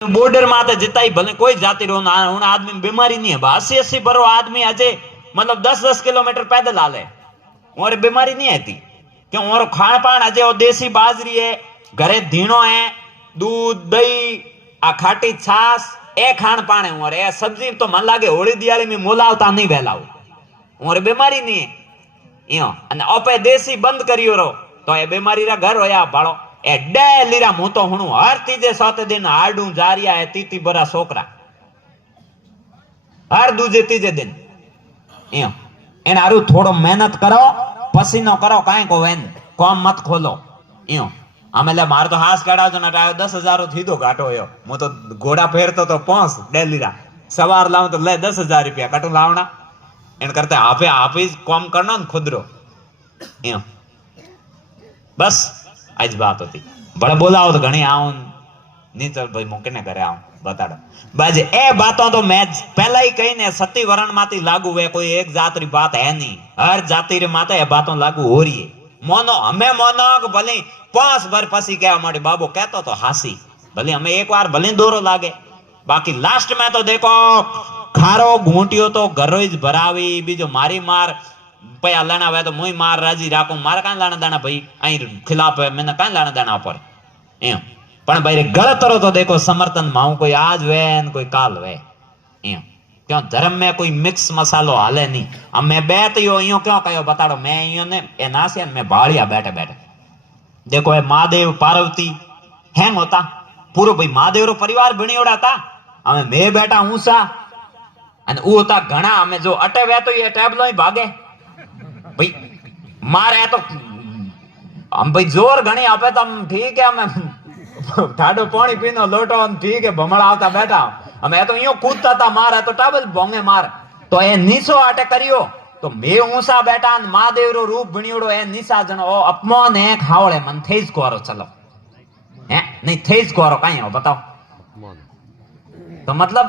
border में आते जिताई भले कोई जाती रहो ना उन आदमी में बीमारी नहीं है 80-80 बरो आदमी अजय मतलब 10-10 किलोमीटर पैदल आले और बीमारी नहीं आती क्यों और खान पान अजय और देसी बाजरी है घरे धीनो है दूध दही आ खाटी छास ए खान पान है और ए सब्जी तो मन लागे होली दिवाली में मोलावता नहीं वहेलाओ और बीमारी नहीं है यो अने अपे देसी बंद करियो रो तो ए बीमारी रा घर होया भाड़ो ए डेलीरा मु तो हूं हर तीजे साते दिन हाडू जारिया है तीती बरा छोकरा हर दूजे तीजे दिन यो एन हारू थोड़ो मेहनत करो पसीनो करो काई को वेन कॉम मत खोलो यो आमेले मार तो हास काढावजो न टायो 10,000 थीदो घाटो होयो मु तो घोड़ा फेरतो तो पहुंच डेलीरा सवार लाऊं तो ले 10,000 रुपया कटू लावना एन करते आपे आप ही कॉम करनो न खुदरो यो बस आज बात होती बड़ा बोलाओ तो घणी आऊं नहीं चल भाई मुके ने करे आऊं बताड़ो बाजे ए बातों तो मैं पहला ही कही ने सती वरण माती लागू है कोई एक जात री बात है नहीं हर जाति रे माते ए बातों लागू हो रही है मोनो हमें मोनो भले 5 बार पसी के हमारे बाबू कहतो तो हासी भले हमें एक बार भले दोरो लागे बाकी लास्ट में तो देखो खारो घूंटियो तो घरोज भरावी बीजो मारी मार पया लाना वे तो मुई मार राजी राखो मारे काई लाना दाना भाई आई खिलाफ है मैंने काई लाना दाना पर एम पण भाई गलत रो तो देखो समर्थन माऊ कोई आज वे कोई काल वे एम क्यों धर्म में कोई मिक्स मसालो हाले नहीं अब मैं बैठ यो यो क्यों कयो बताड़ो मैं यो ने ए नासिया में भाड़िया बैठे बैठे देखो ए महादेव पार्वती हैंग होता पूरो भाई महादेव रो परिवार बणियोड़ा था हमें मैं बैठा ऊंसा अने ऊ होता घणा हमें जो अटे वे तो ये टेबलो ही भागे भाई मारे तो हम भाई जोर घणी आपे तो हम ठीक है हमें ठाडो पानी पीनो लोटो ठीक है भमड़ा आवता बैठा हमें तो यूं कूदता था मारे तो टाबल भोंगे मार तो ए नीसो आटे करियो तो मैं ऊंसा बैठा महादेव रो रूप बणियोड़ो ए नीसा जनो ओ अपमान है खावड़े मन थेज कोरो चलो हैं नहीं थेज कोरो काई हो बताओ तो मतलब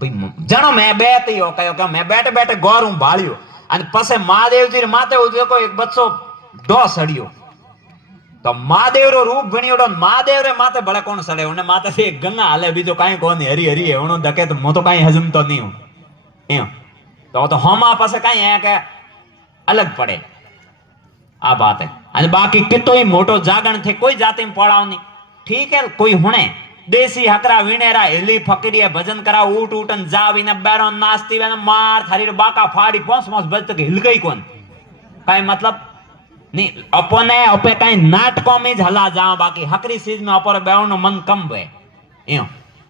भाई जनो मैं बैठ हो कयो कि मैं बैठे बैठे गोरू भाळियो અને પછી મહાદેવજી માથે देखो एक बच्चो दो सड़ियो तो महादेव रो रूप भणियोड़ो महादेव रे माथे भले कौन सड़े उन्हें माथे से एक गंगा हाले बीजो काई कोनी हरी हरी है उनो धके तो मो तो काई हजम तो नहीं हूं एम तो होमा पासे काई है के अलग पड़े आ बात है અને बाकी कितोई मोटो जागण थे कोई जाति में पड़ाव नहीं ठीक है कोई हुणे देसी हकरा विनेरा हेली फकीरी भजन करा ऊट उठन जावी ने बैरो नास्ती वे मार थारी बाका फाड़ी पोंस मोस बज तक हिल गई कौन काई मतलब नहीं अपने अपे काई नाटकों में हला जा बाकी हकरी चीज में अपर बेवनो मन कम वे यो